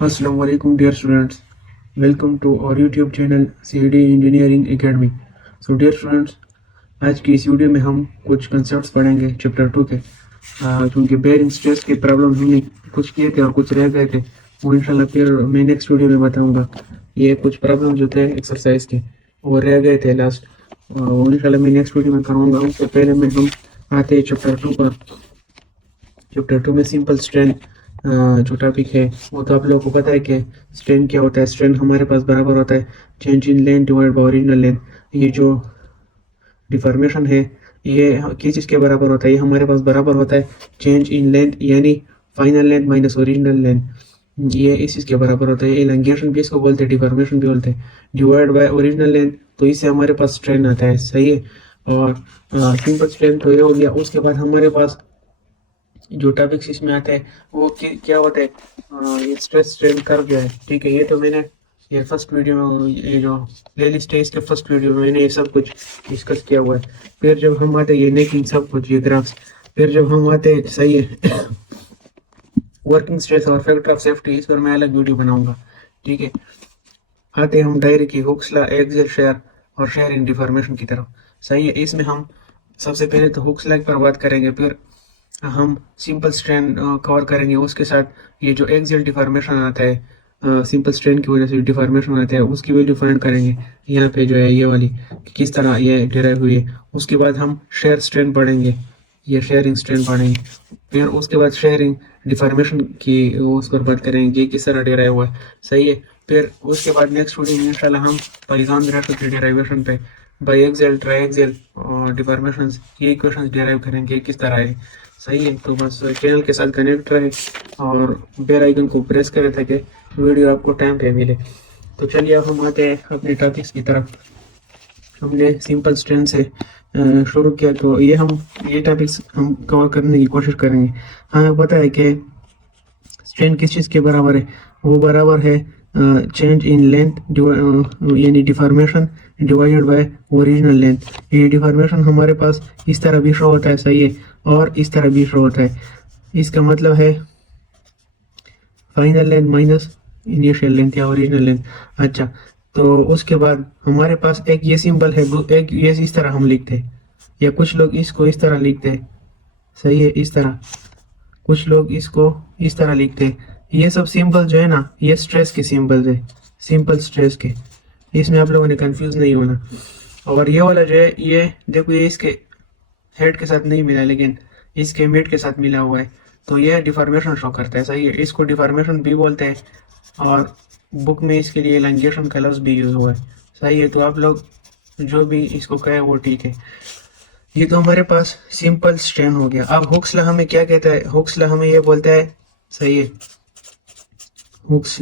Assalamu alaikum dear students. Welcome to our YouTube channel CAD Engineering Academy. So dear students, आज की इस video में हम कुछ कंसेप्ट्स पढ़ेंगे चैप्टर 2 के, क्योंकि बेयरिंग स्ट्रेस के प्रॉब्लम हमने कुछ किए थे और कुछ रह गए थे, वो इंशाल्लाह फिर मैं नेक्स्ट वीडियो में बताऊंगा। ये कुछ प्रॉब्लम जो थे एक्सरसाइज के वो रह गए थे लास्ट, वो इंशाल्लाह मैं नेक्स्ट वीडियो में करूँगा। उससे पहले में हम आते हैं चैप्टर 2 पर। चैप्टर 2 में सिंपल स्ट्रेन जो टॉपिक है वो तो आप लोगों को पता है कि स्ट्रेन क्या होता है। स्ट्रेन हमारे पास बराबर होता है change in length divide by original length. ये जो डिफॉर्मेशन है ये किस चीज़ के बराबर होता है? ये हमारे पास बराबर होता है चेंज इन लेंथ, यानी final length minus original length. ये इस चीज़ के बराबर होता है। एलंगेशन भी इसको बोलते हैं, डिफॉर्मेशन भी बोलते हैं। डिवाइड बाय ओरिजिनल लेंथ, तो इससे हमारे पास स्ट्रेन आता है, सही है। और सिंपल स्ट्रेन तो ये हो गया। उसके बाद हमारे पास जो टॉपिक्स इसमें आते हैं वो क्या होता है, ये स्ट्रेस स्ट्रेन कर्व जो है, ठीक है। ये तो मैंने ये फर्स्ट वीडियो में, ये जो प्ले लिस्ट है इसके फर्स्ट वीडियो में मैंने ये सब कुछ डिस्कस किया हुआ है। फिर जब हम आते हैं ये नेकिंग सब कुछ, ये ग्राफ्स, फिर जब हम आते हैं, सही है, वर्किंग स्ट्रेस और फैक्टर ऑफ सेफ्टी, इस पर मैं अलग वीडियो बनाऊंगा, ठीक है। आते हैं हम डायरे की हुक्स लॉ, एक्सियल शेयर और शेयर इन डिफॉर्मेशन की तरफ, सही है। इसमें हम सबसे पहले तो हुक्स लॉ पर बात करेंगे, फिर हम सिंपल स्ट्रेन कवर करेंगे। उसके साथ ये जो एक्सियल डिफॉर्मेशन आता है, सिंपल स्ट्रेन की वजह से डिफॉर्मेशन आता है, उसकी वैल्यू फाइंड करेंगे यहाँ पे जो है ये वाली, कि किस तरह ये डिराइव हुई है। उसके बाद हम शेयर स्ट्रेन पढ़ेंगे, ये शेयरिंग स्ट्रेन पढ़ेंगे। फिर उसके बाद शेयरिंग डिफॉर्मेशन की उस पर बात करेंगे, किस तरह डिराइव हुआ है, सही है। फिर उसके बाद नेक्स्ट वीडियो में इंशाल्लाह हम पॉलीगॉन ग्राफ की डिराइवेशन पे by axial try axial deformation ये इक्वेशन डिराइव करेंगे किस तरह है, सही है। तो बस चैनल के साथ कनेक्ट रहे और बेल आइकन को प्रेस करें ताकि वीडियो आपको टाइम पे मिले। तो चलिए अब हम आते हैं अपने टॉपिक्स की तरफ। हमने सिंपल स्ट्रेन से शुरू किया, तो ये टॉपिक्स हम कवर करने की कोशिश करेंगे। हमें पता है कि स्ट्रेन किस चीज़ के बराबर है, वो बराबर है चेंज इन लेंथ यानी deformation divided by original length. ये डिफॉर्मेशन हमारे पास इस तरह भी शो होता है, सही है, और इस तरह भी शो होता है। इसका मतलब है final length minus initial length या ओरिजिनल लेंथ। अच्छा, तो उसके बाद हमारे पास एक ये सिंबल है, एक ये इस तरह हम लिखते हैं, या कुछ लोग इसको इस तरह लिखते हैं, सही है, इस तरह। कुछ लोग इसको इस तरह लिखते हैं। ये सब सिंबल जो है ना, ये स्ट्रेस के सिंबल्स है, सिंपल स्ट्रेस के। इसमें आप लोगों ने कंफ्यूज नहीं होना। और ये वाला जो है, ये देखो, ये इसके हेड के साथ नहीं मिला लेकिन इसके मिड के साथ मिला हुआ है, तो ये डिफॉर्मेशन शो करता है, सही है। इसको डिफॉर्मेशन भी बोलते हैं और बुक में इसके लिए एलंगेशन का लफ्ज़ भी यूज़ हुआ है, सही है। तो आप लोग जो भी इसको कहे वो ठीक है। ये तो हमारे पास सिंपल स्ट्रेन हो गया। अब हुक्स लॉ हमें क्या कहता है? हुक्स लॉ हमें ये बोलता है, सही है, हुक्स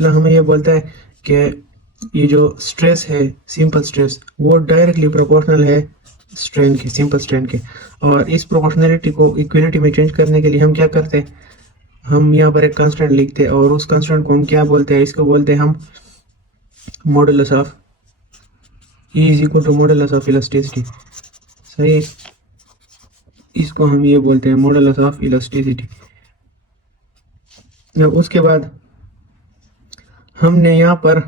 लॉ हमें ये बोलता है कि ये जो स्ट्रेस है, सिंपल स्ट्रेस, वो डायरेक्टली प्रोपोर्शनल है स्ट्रेन के, सिंपल स्ट्रेन के। और इस प्रोपोर्शनलिटी को इक्विलिटी में चेंज करने के लिए हम क्या करते हैं? हम यहाँ पर एक कांस्टेंट लिखते हैं, और उस कांस्टेंट को हम क्या बोलते हैं? इसको बोलते हैं हम modulus of E is equal to modulus of elasticity, सही है। इसको हम ये बोलते हैं मॉडुलस ऑफ इलास्टिसिटी। उसके बाद हमने यहाँ पर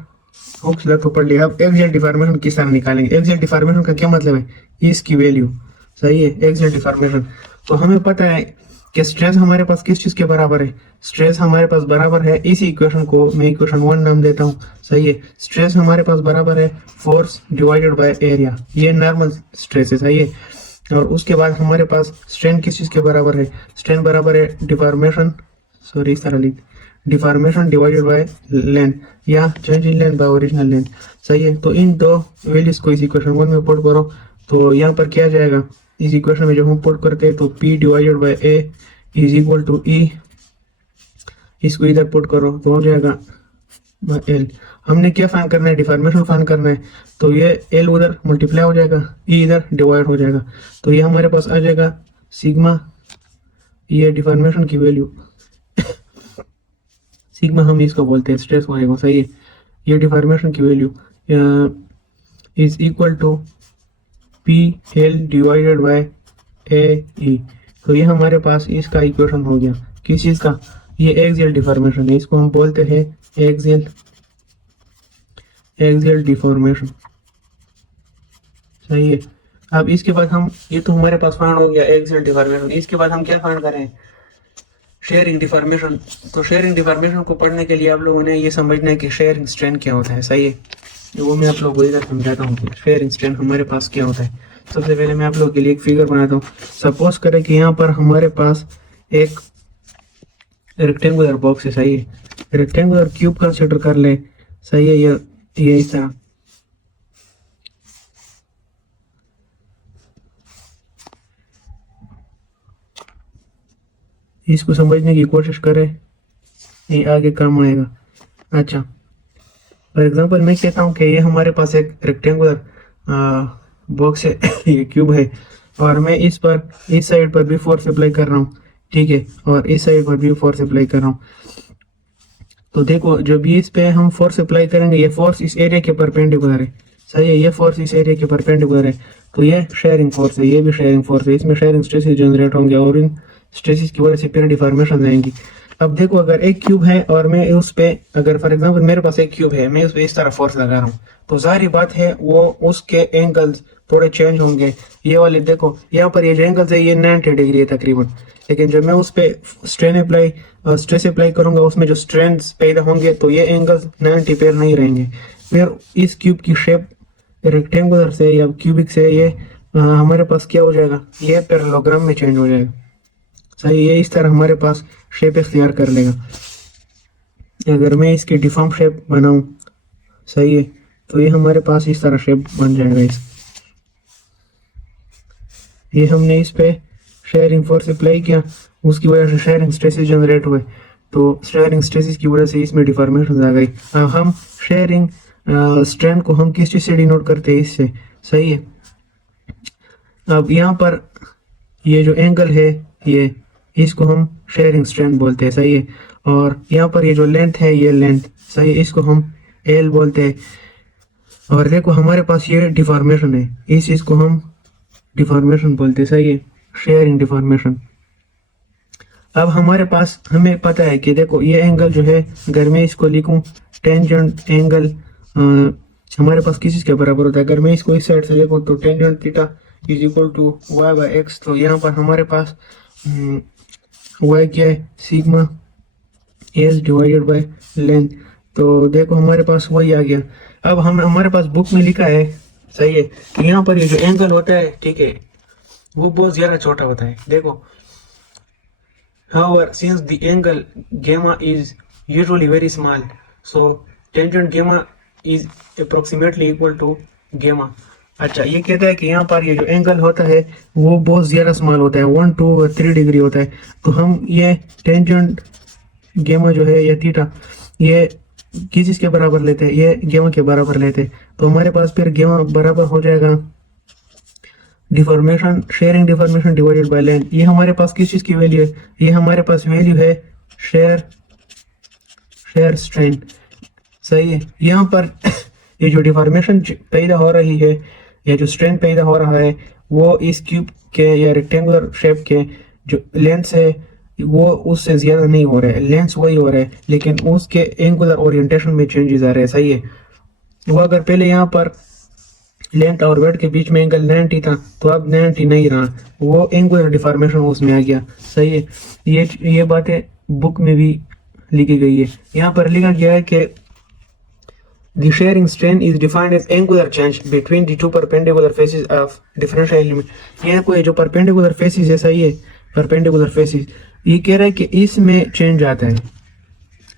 हुक्स लॉ को पढ़ लिया। अब एक्सियल डिफॉर्मेशन किस तरह निकालेंगे? एक्सियल डिफॉर्मेशन का क्या मतलब है? इसकी वैल्यू, सही है, एक्सियल डिफॉर्मेशन। तो हमें पता है कि स्ट्रेस हमारे पास किस चीज़ के बराबर है? स्ट्रेस हमारे पास बराबर है, इसी इक्वेशन को मैं इक्वेशन 1 नाम देता हूँ, सही है। स्ट्रेस हमारे पास बराबर है फोर्स डिवाइडेड बाय एरिया, ये नॉर्मल स्ट्रेस है, सही है। और उसके बाद हमारे पास स्ट्रेन किस चीज़ के बराबर है? स्ट्रेन बराबर है डिफॉर्मेशन, सॉरी इस तरह लिख, डिफॉर्मेशन डिवाइडेड बाय लेंथ या change in length bye original length, सही है। तो इन दो वैल्यूज को इस इक्वेशन 1 में पुट करो, तो यहाँ पर क्या जाएगा? इस इक्वेशन में जब हम पुट करते हैं तो P divided by A is equal to E, इसको इधर पुट करो तो हो जाएगा L। हमने क्या फाइंड करना है? डिफॉर्मेशन फाइंड करना है, तो ये L उधर मल्टीप्लाई हो जाएगा, E इधर डिवाइड हो जाएगा, तो ये हमारे पास आ जाएगा सिग्मा, ये डिफॉर्मेशन की वैल्यू सिग्मा हम इसको बोलते हैं स्ट्रेस होएगा, सही है। ये डिफॉर्मेशन की value is equal to PL divided by AE। तो ये हमारे पास इसका इक्वेशन हो गया, किस चीज़ का? ये एक्सियल डिफॉर्मेशन है, इसको हम बोलते हैं एक्सियल डिफॉर्मेशन। सही है। अब इसके बाद हम, ये तो हमारे पास फाइंड हो गया एक्सियल डिफॉर्मेशन, इसके बाद हम क्या फाइंड करें, शेयरिंग डिफॉर्मेशन। तो शेयरिंग डिफॉर्मेशन को पढ़ने के लिए आप लोगों ने ये समझना है कि शेयरिंग स्ट्रेन क्या होता है। सही है, वो मैं आप लोगों को इधर समझाता हूँ कि शेयरिंग स्ट्रेन हमारे पास क्या होता है। सबसे पहले मैं आप लोगों के लिए एक फिगर बनाता हूँ। सपोज करें कि यहाँ पर हमारे पास एक रेक्टेंगुलर बॉक्स है। सही है, रेक्टेंगुलर क्यूब कंसिडर कर ले। सही है, ये इस तरह इसको समझने की कोशिश करें, ये आगे काम आएगा। अच्छा, फॉर एग्जांपल मैं कहता हूँ कि ये हमारे पास एक रेक्टेंगुलर बॉक्स है ये क्यूब है, और मैं इस पर इस साइड पर भी फोर्स अप्लाई कर रहा हूँ, ठीक है, और इस साइड पर भी फोर्स अप्लाई कर रहा हूँ। तो देखो, जब इस पे हम फोर्स अप्लाई करेंगे, ये फोर्स इस एरिया के परपेंडिकुलर है। सही है, ये फोर्स इस एरिया के परपेंडिकुलर है, तो ये शेयरिंग फोर्स है, ये भी शेयरिंग फोर्स है, इसमें शेयरिंग स्ट्रेसेस जनरेट होंगे और इन स्ट्रेसेस की वजह से फिर डिफॉर्मेशन आएंगी। अब देखो, अगर एक क्यूब है और मैं उस पे, अगर फॉर एग्जांपल मेरे पास एक क्यूब है, मैं उस पे इस तरह फोर्स लगा रहा हूँ, तो जाहिर बात है वो उसके एंगल्स थोड़े चेंज होंगे। ये वाले देखो, यहाँ पर ये जो एंगल्स है ये 90 डिग्री है तकरीबन, लेकिन जब मैं उस पे स्ट्रेस अप्लाई करूंगा, उसमें जो स्ट्रेंथ पैदा होंगे, तो ये एंगल्स 90 पे नहीं रहेंगे। फिर इस क्यूब की शेप रेक्टेंगुलर से या क्यूबिक से ये हमारे पास क्या हो जाएगा, ये पैरेललोग्राम में चेंज हो जाएगा। सही, ये इस तरह हमारे पास शेप इख्तियार कर लेगा। अगर मैं इसकी डिफॉर्म शेप बनाऊं, सही है, तो ये हमारे पास इस तरह शेप बन जाएगा। ये हमने इस पे शेयरिंग फोर्स अप्लाई किया, उसकी वजह से शेयरिंग स्ट्रेसेस जनरेट हुए, तो शेयरिंग स्ट्रेसेस की वजह से इसमें डिफॉर्मेशन आ गई। हम शेयरिंग स्ट्रेन को हम किस चीज़ से डिनोट करते हैं, इससे। सही है, अब यहाँ पर ये जो एंगल है, ये इसको हम शेयरिंग स्ट्रेन बोलते हैं। सही है, और यहाँ पर ये जो लेंथ है, ये लेंथ, सही है, इसको हम एल बोलते हैं। और देखो, हमारे पास ये डिफॉर्मेशन है, इस चीज़ को हम डिफॉर्मेशन बोलते हैं। सही है, शेयरिंग डिफॉर्मेशन। अब हमारे पास, हमें पता है कि देखो, ये एंगल जो है, अगर मैं इसको लिखूं टेंजेंट एंगल हमारे पास किस चीज़ के बराबर होता है, अगर मैं इसको इस साइड से लिखूं तो tangent theta is equal to y by x. तो यहाँ पर हमारे पास वाई क्या है, sigma s divided by length. तो देखो, हमारे पास वही आ गया। अब हमारे पास बुक में लिखा है, सही है, कि यहाँ पर ये जो एंगल होता है, ठीक है, वो बहुत ज़्यादा छोटा होता है। देखो, however, since the angle gamma is usually very small, so tangent gamma is approximately equal to gamma। अच्छा, ये कहता है कि यहाँ पर ये जो एंगल होता है वो बहुत ज़्यादा स्मॉल होता है, 1 to 3 डिग्री होता है। तो हम ये टेंजेंट गेमा जो है, ये थीटा, ये किस चीज़ के बराबर लेते हैं, ये गेमा के बराबर लेते हैं। तो हमारे पास फिर गेमा बराबर हो जाएगा deformation, sharing deformation divided by length. ये हमारे पास किस चीज़ की वैल्यू है, ये हमारे पास वैल्यू है शेयर स्ट्रेन। सही है, यहाँ पर ये जो डिफॉर्मेशन पैदा हो रही है, या जो स्ट्रेन पैदा हो रहा है, वो इस क्यूब के या रेक्टेंगुलर शेप के जो लेंथ है, वो उससे ज़्यादा नहीं हो रहा है, लेंथ वही हो रहा है, लेकिन उसके एंगुलर ओरिएंटेशन में चेंजेस आ रहे हैं। सही है, वो अगर पहले यहाँ पर लेंथ और वेट के बीच में एंगल 90 था, तो अब 90 नहीं रहा, वो एंगुलर डिफॉर्मेशन उसमें आ गया। सही है, ये बातें बुक में भी लिखी गई है। यहाँ पर लिखा गया है कि the shearing strain is defined as angular change between the two perpendicular faces of differential element। ये कोई जो perpendicular faces है, सही है, perpendicular faces, ये कह रहा है कि इसमें चेंज आता है,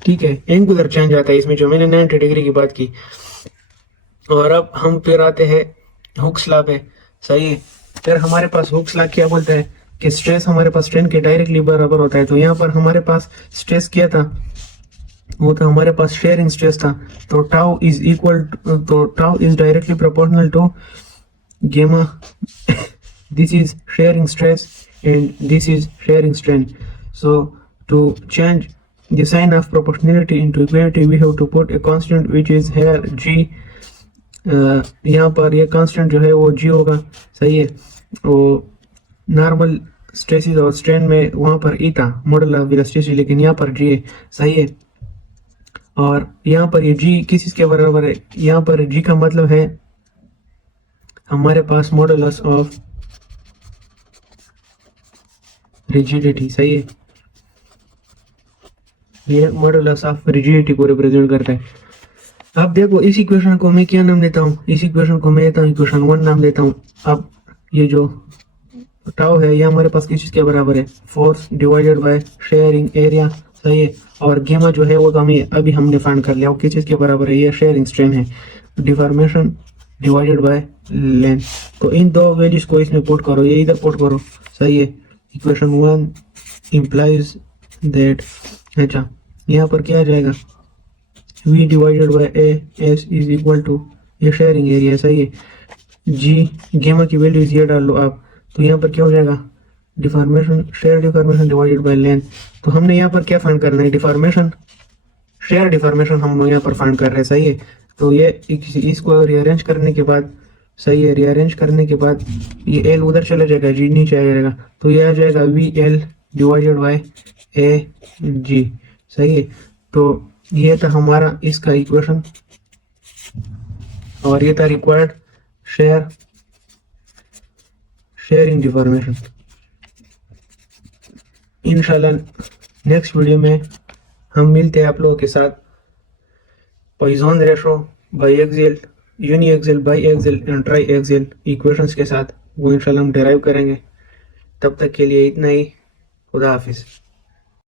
ठीक है, एंगुलर चेंज आता है इसमें, जो मैंने 90 डिग्री की बात की। और अब हम फिर आते हैं हुक्स लॉ पे। सही है, फिर हमारे पास हुक्स लॉ क्या बोलता है कि स्ट्रेस हमारे पास स्ट्रेन के डायरेक्टली बराबर होता है। तो यहाँ पर हमारे पास स्ट्रेस क्या था, वो तो हमारे पास शेयरिंग स्ट्रेस था। तो tau is directly proportional to gamma. This is shearing stress and this is shearing strain. So to change the sign of proportionality into equality, we have to put a constant which is here g। यहाँ पर ये constant जो है वो g होगा। सही है, वो नॉर्मल स्ट्रेसिस और स्ट्रेन में वहाँ पर ई था मॉडल ऑफ इलास्टिसिटी, लेकिन यहाँ पर जी सही है। और यहाँ पर ये जी किस के बराबर है, यहाँ पर जी का मतलब है हमारे पास मॉडुलस ऑफ रिजिडिटी, सही है। ये मॉडुलस ऑफ रिजिडिटी को रिप्रेजेंट करता है। अब देखो इस इक्वेशन को मैं क्या नाम देता हूँ, इस इक्वेशन को मैं देता हूँ इक्वेशन 1 नाम देता हूँ। अब ये जो टाउ है ये हमारे पास किस चीज के बराबर है, force divided by sharing area, सही है। और गेमा जो है वो तो हमें अभी हमने फाइंड कर लिया, वो किस चीज के बराबर है, ये शेयरिंग स्ट्रेन है, डिफॉर्मेशन डिवाइडेड बाय लेंथ। तो इन दो वैल्यूज को इसमें पुट करो, ये इधर पुट करो, सही है। इक्वेशन 1 इम्प्लाइज दैट, अच्छा यहाँ पर क्या आ जाएगा, v divided by A S is equal to, ये शेयरिंग एरिया, सही है। जी गेमा की वैल्यूज ये डाल लो आप, तो यहाँ पर क्या हो जाएगा, deformation share deformation divided by length. तो हमने यहाँ पर क्या फाइंड करना है, डिफॉर्मेशन, शेयर डिफॉर्मेशन हम यहाँ पर फाइंड कर रहे हैं, सही है। तो ये इसको रीअरेंज करने के बाद, सही है, रीअरेंज करने के बाद ये एल उधर चला जाएगा, जी नीचे आ जाएगा, तो ये आ जाएगा वी एल डिवाइडेड बाय ए जी, सही है। तो ये था हमारा इसका इक्वेशन, और ये था रिक्वायर्ड शेयरिंग डिफॉर्मेशन। इंशाल्लाह नेक्स्ट वीडियो में हम मिलते हैं आप लोगों के साथ Poisson ratio, biaxial, uniaxial, biaxial and triaxial equations के साथ, वो इंशाल्लाह हम डेराइव करेंगे। तब तक के लिए इतना ही, खुदा हाफिज।